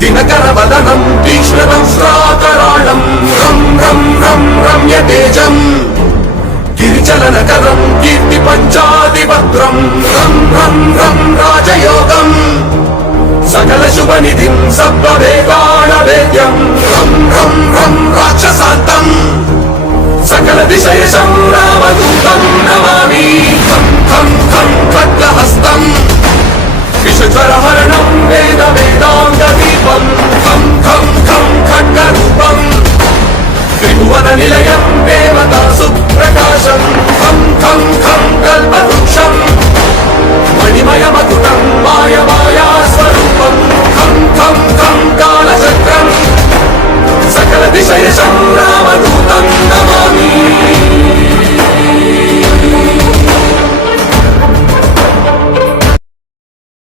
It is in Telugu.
దినకర వదనం తీక్ష్ణదంష్ట్రాకరాళం రం రం రం రమ్య తేజం గిరిచలనకరం కీర్తి పంచాదిభద్రం రం రం రం రాజయోగం సకల శుభనిధిం సర్వవేదాళ వేద్యం రం రం రం రాక్షసాంతం సకల విషయ సంరామదూతం నమామి ఖం ఖం ఖం ఖడ్గహస్త